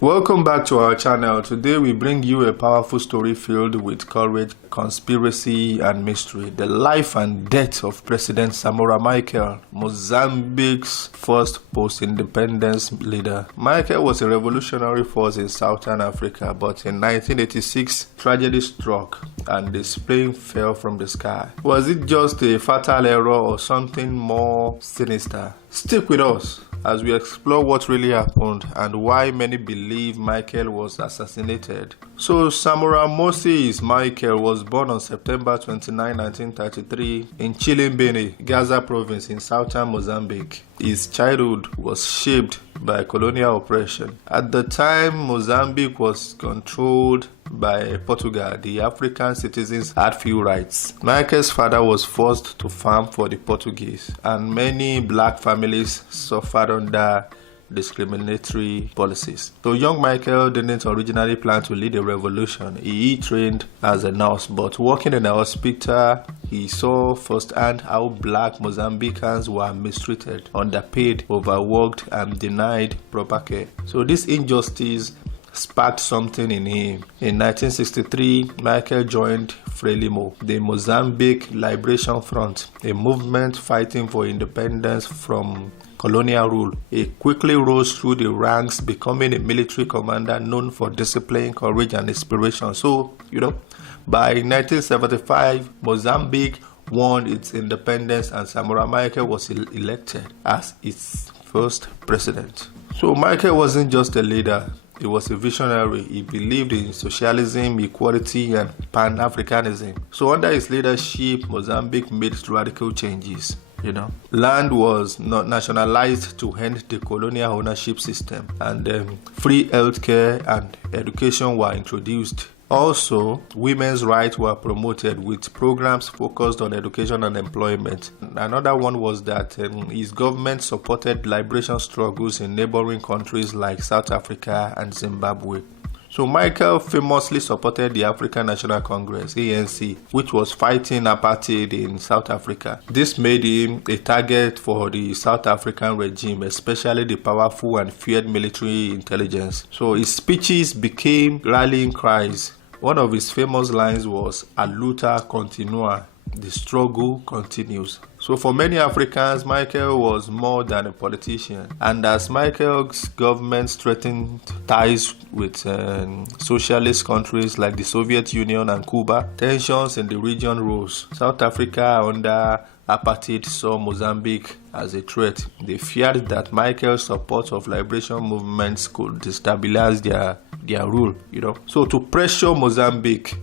Welcome back to our channel. Today we bring you a powerful story filled with courage, conspiracy and mystery. The life and death of President Samora Machel, Mozambique's first post-independence leader. Machel was a revolutionary force in Southern Africa, but in 1986 tragedy struck and the plane fell from the sky. Was it just a fatal error or something more sinister? Stick with us as we explore what really happened and why many believe Machel was assassinated. So Samora Machel was born on September 29, 1933 in Chilimbene, Gaza province in southern Mozambique. His childhood was shaped by colonial oppression. At the time, Mozambique was controlled by Portugal. The African citizens had few rights. Machel's father was forced to farm for the Portuguese, and many black families suffered under discriminatory policies. So young Machel didn't originally plan to lead a revolution. He trained as a nurse, but working in a hospital, he saw firsthand how black Mozambicans were mistreated, underpaid, overworked, and denied proper care. So this injustice sparked something in him. In 1963, Machel joined Frelimo, the Mozambique Liberation Front, a movement fighting for independence from colonial rule. He quickly rose through the ranks, becoming a military commander known for discipline, courage, and inspiration. So, by 1975, Mozambique won its independence and Samora Machel was elected as its first president. So Machel wasn't just a leader, he was a visionary. He believed in socialism, equality, and Pan-Africanism. So under his leadership, Mozambique made radical changes. Land was not nationalized to end the colonial ownership system, and free healthcare and education were introduced. Also, women's rights were promoted with programs focused on education and employment. Another one was that his government supported liberation struggles in neighboring countries like South Africa and Zimbabwe. So Machel famously supported the African National Congress, ANC, which was fighting apartheid in South Africa. This made him a target for the South African regime, especially the powerful and feared military intelligence. So his speeches became rallying cries. One of his famous lines was, "A luta continua," the struggle continues. So for many Africans, Machel was more than a politician. And as Machel's government strengthened ties with socialist countries like the Soviet Union and Cuba, tensions in the region rose. South Africa under apartheid saw Mozambique as a threat. They feared that Machel's support of liberation movements could destabilize their rule, So to pressure Mozambique,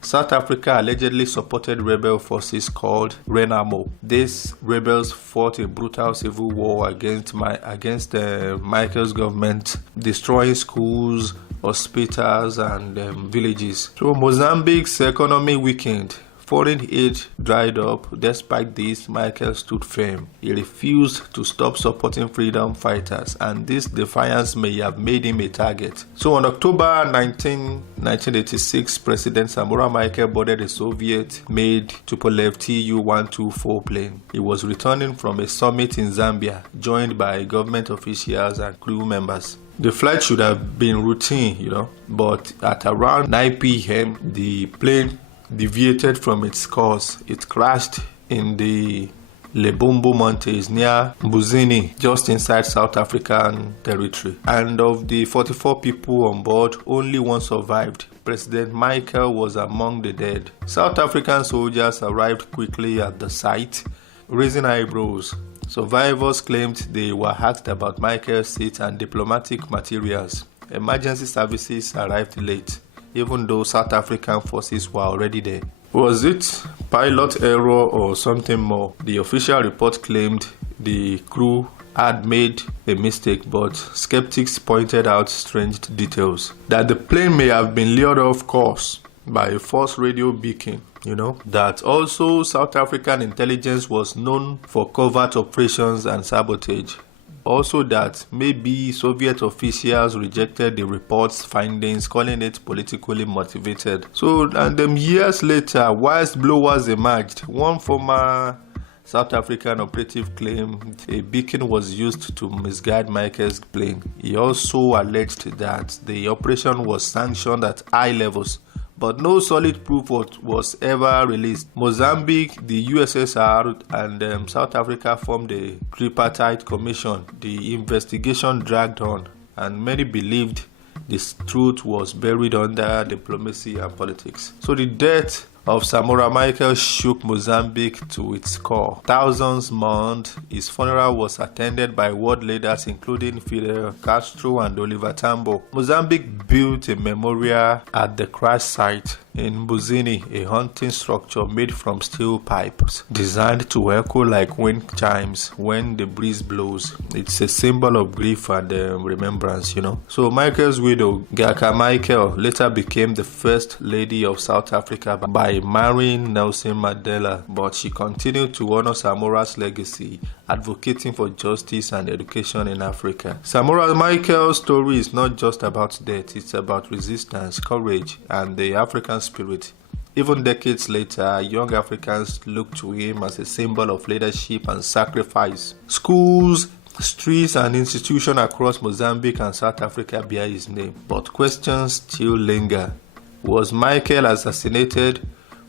South Africa allegedly supported rebel forces called Renamo. These rebels fought a brutal civil war against Machel's government, destroying schools, hospitals, and villages. So Mozambique's economy weakened. Foreign aid dried up. Despite this, Machel stood firm. He refused to stop supporting freedom fighters, and this defiance may have made him a target. So on October 19, 1986, President Samora Machel boarded a Soviet-made Tupolev Tu-124 plane. He was returning from a summit in Zambia, joined by government officials and crew members. The flight should have been routine, but at around 9 p.m., the plane deviated from its course. It crashed in the Lebombo Mountains near Mbuzini, just inside South African territory. And of the 44 people on board, only one survived. President Machel was among the dead. South African soldiers arrived quickly at the site, raising eyebrows. Survivors claimed they were asked about Machel's seat and diplomatic materials. Emergency services arrived late, even though South African forces were already there. Was it pilot error or something more? The official report claimed the crew had made a mistake, but skeptics pointed out strange details. That the plane may have been lured off course by a false radio beacon. That also South African intelligence was known for covert operations and sabotage. Also that maybe Soviet officials rejected the report's findings, calling it politically motivated. So, and years later, whilst blowers emerged, one former South African operative claimed a beacon was used to misguide Machel's plane. He also alleged that the operation was sanctioned at high levels, but no solid proof was ever released. Mozambique, the USSR, and South Africa formed a tripartite commission. The investigation dragged on, and many believed this truth was buried under diplomacy and politics. So the death of Samora Machel shook Mozambique to its core. Thousands mourned. His funeral was attended by world leaders including Fidel Castro and Oliver Tambo. Mozambique built a memorial at the crash site in Buzini, a hunting structure made from steel pipes, designed to echo like wind chimes when the breeze blows. It's a symbol of grief and remembrance, So Machel's widow, Gaka Machel, later became the first lady of South Africa by marrying Nelson Mandela, but she continued to honor Samora's legacy, advocating for justice and education in Africa. Samora Machel's story is not just about death, it's about resistance, courage, and the African spirit. Even decades later, young Africans look to him as a symbol of leadership and sacrifice. Schools, streets, and institutions across Mozambique and South Africa bear his name, but questions still linger. Was Machel assassinated?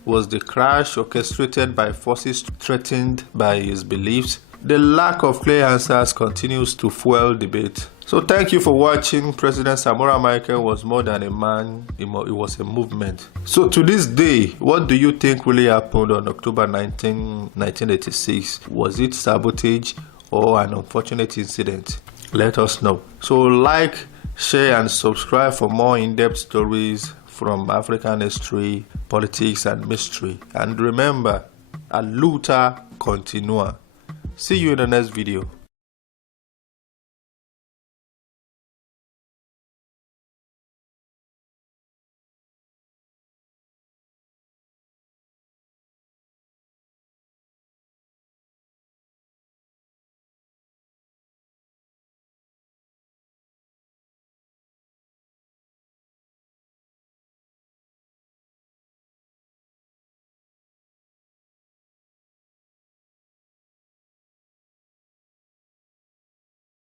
Was the crash orchestrated by forces threatened by his beliefs? The lack of clear answers continues to fuel debate. So thank you for watching. President Samora Machel was more than a man, it was a movement. So to this day, what do you think really happened on October 19, 1986? Was it sabotage or an unfortunate incident? Let us know. So like, share and subscribe for more in-depth stories from African history, politics and mystery. And remember, a luta continua. See you in the next video.